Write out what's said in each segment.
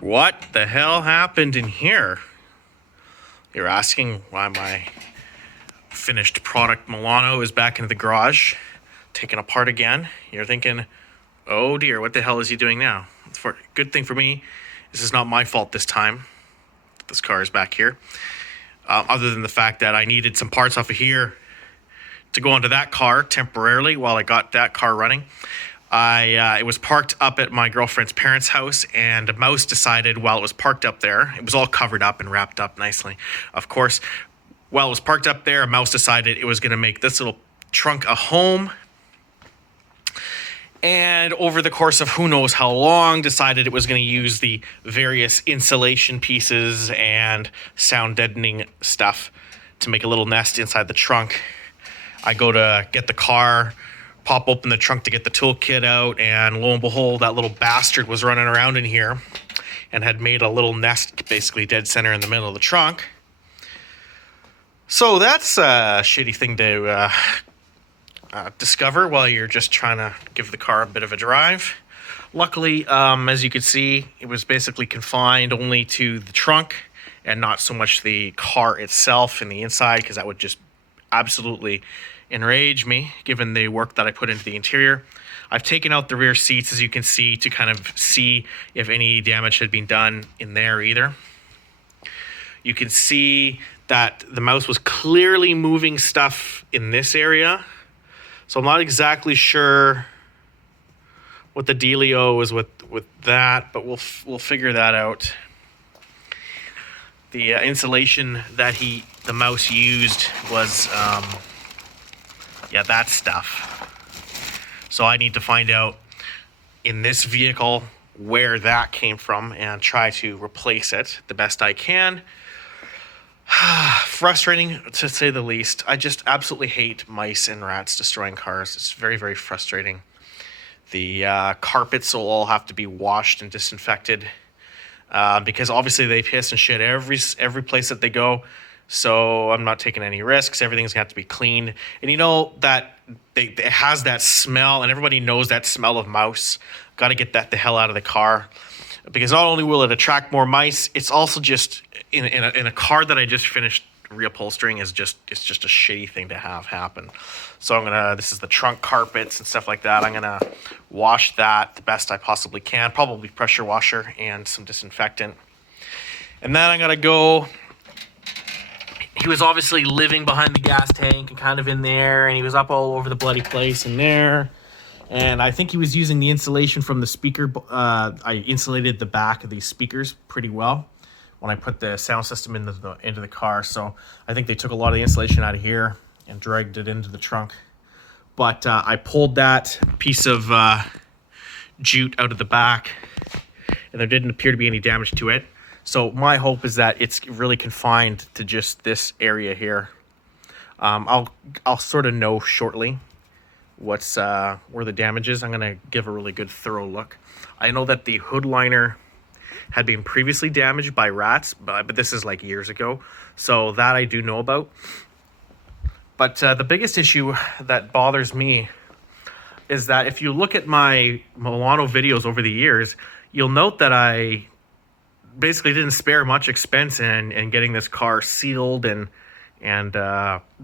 What the hell happened in here? You're asking why my finished product Milano is back into the garage, taken apart again. You're thinking, oh dear, what the hell is he doing now? Good thing for me, this is not my fault this time. This car is back here. Other than the fact that I needed some parts off of here to go onto that car temporarily while I got that car running. It was parked up at my girlfriend's parents' house, and a mouse decided while it was parked up there, it was all covered up and wrapped up nicely, of course. While it was parked up there, a mouse decided it was going to make this little trunk a home. And over the course of who knows how long, decided it was going to use the various insulation pieces and sound deadening stuff to make a little nest inside the trunk. I go to get the car, pop open the trunk to get the toolkit out, and lo and behold, that little bastard was running around in here and had made a little nest basically dead center in the middle of the trunk. So that's a shitty thing to discover while you're just trying to give the car a bit of a drive. Luckily, as you could see, it was basically confined only to the trunk and not so much the car itself and the inside, because that would just absolutely enrage me given the work that I put into the interior. I've taken out the rear seats, as you can see, to kind of see if any damage had been done in there either. You can see that the mouse was clearly moving stuff in this area. So I'm not exactly sure what the dealio is with that, but we'll figure that out. The insulation that the mouse used was that stuff. So I need to find out in this vehicle where that came from and try to replace it the best I can. Frustrating, to say the least. I just absolutely hate mice and rats destroying cars. It's very, very frustrating. The carpets will all have to be washed and disinfected because obviously they piss and shit every place that they go. So I'm not taking any risks. Everything's got to be cleaned. And you know that it has that smell, and everybody knows that smell of mouse. Got to get that the hell out of the car, because not only will it attract more mice, it's also just in a car that I just finished reupholstering it's just a shitty thing to have happen. So this is the trunk carpets and stuff like that. I'm gonna wash that the best I possibly can, probably pressure washer and some disinfectant. And then I'm gonna go. He was obviously living behind the gas tank and kind of in there, and he was up all over the bloody place in there. And I think he was using the insulation from the speaker. I insulated the back of these speakers pretty well when I put the sound system into the car. So I think they took a lot of the insulation out of here and dragged it into the trunk. But I pulled that piece of jute out of the back, and there didn't appear to be any damage to it. So my hope is that it's really confined to just this area here. I'll sort of know shortly what's where the damage is. I'm gonna give a really good thorough look. I know that the hood liner had been previously damaged by rats, but this is like years ago, so that I do know about. But the biggest issue that bothers me is that if you look at my Milano videos over the years, you'll note that I basically didn't spare much expense in getting this car sealed and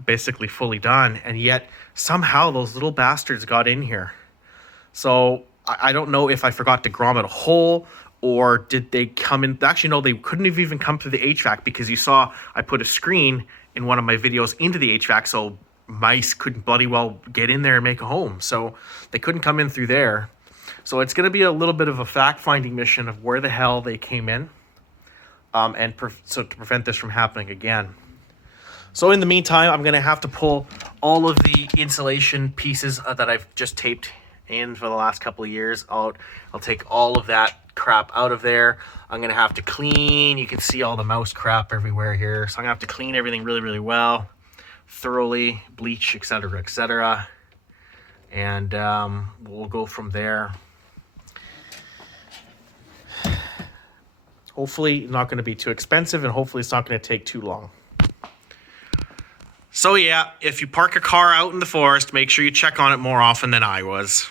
basically fully done, and yet somehow those little bastards got in here. So I don't know if I forgot to grommet a hole, or did they come in? Actually, no, they couldn't have even come through the HVAC, because you saw I put a screen in one of my videos into the HVAC, so mice couldn't bloody well get in there and make a home. So they couldn't come in through there. So it's going to be a little bit of a fact-finding mission of where the hell they came in, so to prevent this from happening again. So in the meantime, I'm going to have to pull all of the insulation pieces that I've just taped in for the last couple of years out. I'll take all of that crap out of there. I'm going to have to clean. You can see all the mouse crap everywhere here. So I'm going to have to clean everything really, really well, thoroughly, bleach, etc., etc. And we'll go from there. Hopefully not going to be too expensive, and hopefully it's not going to take too long. So yeah, if you park a car out in the forest, make sure you check on it more often than I was.